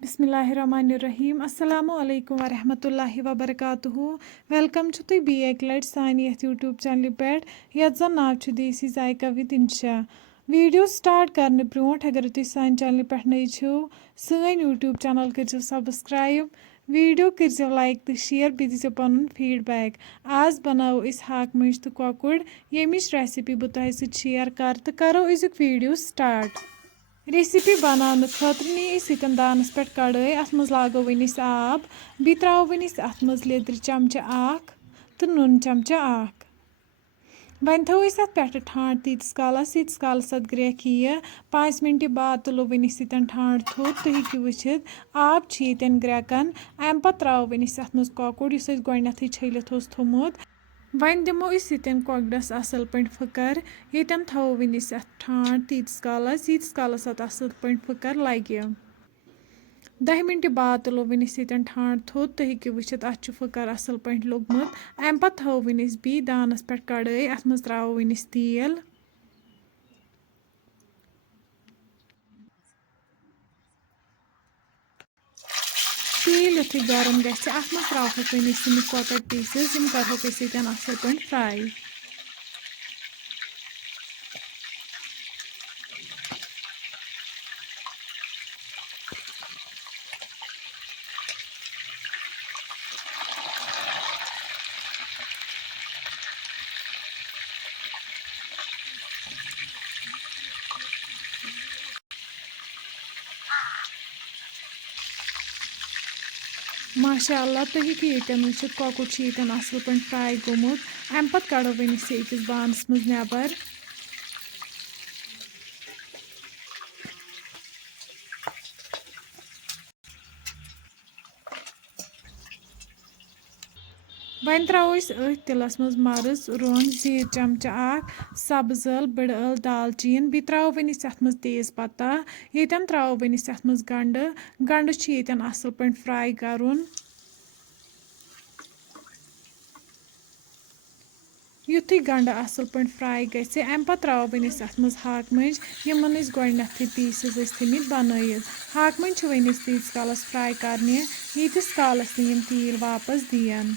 बिस्मिल्लाहिर्रहमानिर्रहीम अस्सलामु अलैकुम वरहमतुल्लाहि वबरकातुहू वेलकम छु तुई एक लट सानी यथ यूट्यूब चैनल पे यथ जन नाव छु देसी जायका विद इंशा वीडियो स्टार्ट करने ब्रोट अगर तुई सान चैनल पे नई छु सान यूट्यूब चैनल कर सब्सक्राइब वीडियो कर लाइक तो शेयर बे दीजिए पन फीडबैक आज बनाओ इस हाक मुज तो कॉकुड़ यमिच रेसिपी बह तुह शेयर कर तो करो अजुक वीडियो स्टार्ट रेसिपी बनाने खतर नी दानस पे कड़ाई अत मज लागो वन आब बी त्रो वन अत मज लेदर चमचा तो नून चमचा वन थो अत पे ठांड तीस कालस अत ग्रेख यह 5 मिनट बाद तुलो वन ठांड थोद तुम हेकि वुचित आब यन ग्रेकन अम पे त्रो वन अत मज कॉकुड़ गोडनेथ छलित थोमुत वन दिमो यन कॉकड़स असल पे फकर यन थो वन अत ठांड तीस कालस अत असल पे फकर लगे 10 मिनट बाद तुलो वन यन ठांड थोद तुम हेकि वुचित अत फकर असल पे लोगमुत अम पे थो वन बी दानस पे कड़ाई अत मज त्रो वन तेल तेल युथु गरम गि अत मज त्रोक वन कॉकड़ पीसेस करोक असल पे फ्राई माशाअल्लाह तुम हेकि यन वुचित कॉकुड़ यन असल पे फ्राई गोमुत अम पे कड़ो वन अकिस बानस मज नेबर वन त्रो तिलस मज मर्ज रोन जीर चमचा सब्ज ٲल बड़ ٲल दालचीन बी त्रो वन अत मज तेज पत्ता यन त्रो वन अत मज गंड यन असल पे फ्राई करुन युथु गंड असल पे फ्राई गि अम पे त्रो वन अत मज हाक मज यमन गोडनेथ पीसेस थमित बनयित हाक मज वन तीस कालस फ्राई करने यीतिस कालस यम तेल वापस दियन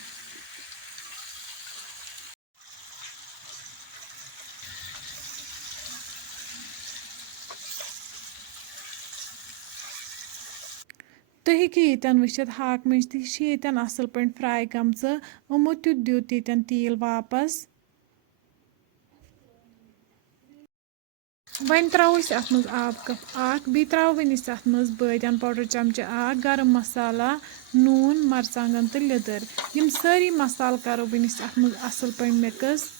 तुम हेकि यन वुचित हाक मज तन असल पे फ्राई गमच यमो दित यन तेल वापस वन त्रो अत मज आब कप बी त्रो वन अत मज बादियान पाउडर चमचा गरम मसाला नून मरचांगन तो लिदर यम सारी मसाल करो वन अत मज असल पे मिक्स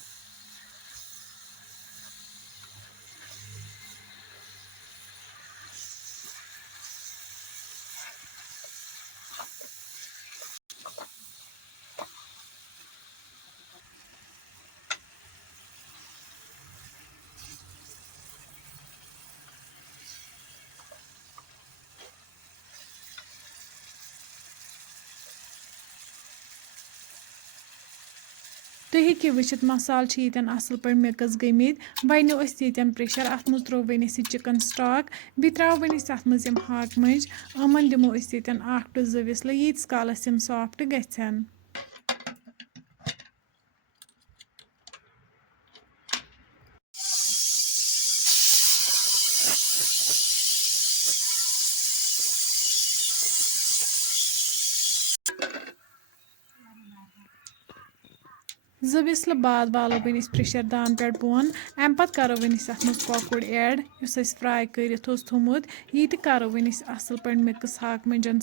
तुम हेकि वुचित मसाल यन असल पे मिक्स गमित वनो यन प्रेशर अत मज त्रो वन चिकन स्टॉक बी त्रो वन अत मज हाक मज यमन दिमो यन 8 to 2 विसल यीतिस कालस यम सॉफ्ट गन जो विसल बाद वालो वन प्रेशर दान पे बोन अम पे करो वन अत मज कॉकुड़ ऐड उस फ्राई कर थोमुत यह करो वन असल पे मिक्स हाक मंजन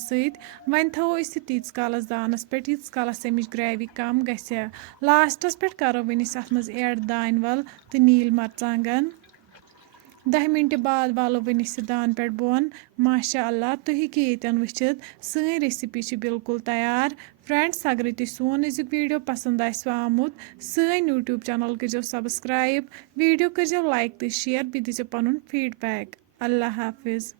वन थो तीस कालस दानस पे यीतिस कालस अमिच ग्रेवी कम गि लास्टस पे करो वन अत मज ऐड दान वल तो नील मरचांगन 10 मिनट बाद वालो वन दान पे बोन माशाअल्लाह तुम हेकि यन वुचित सन रेसिपी बिल्कुल तैयार फ्रेंड्स अगर तुम सोन अजुक वीडियो पसंद आमुत सन यूट्यूब चैनल कर सब्सक्राइब वीडियो कर लाइक तो शेयर बे दीजिए पन फीडबैक अल्लाह हाफिज़।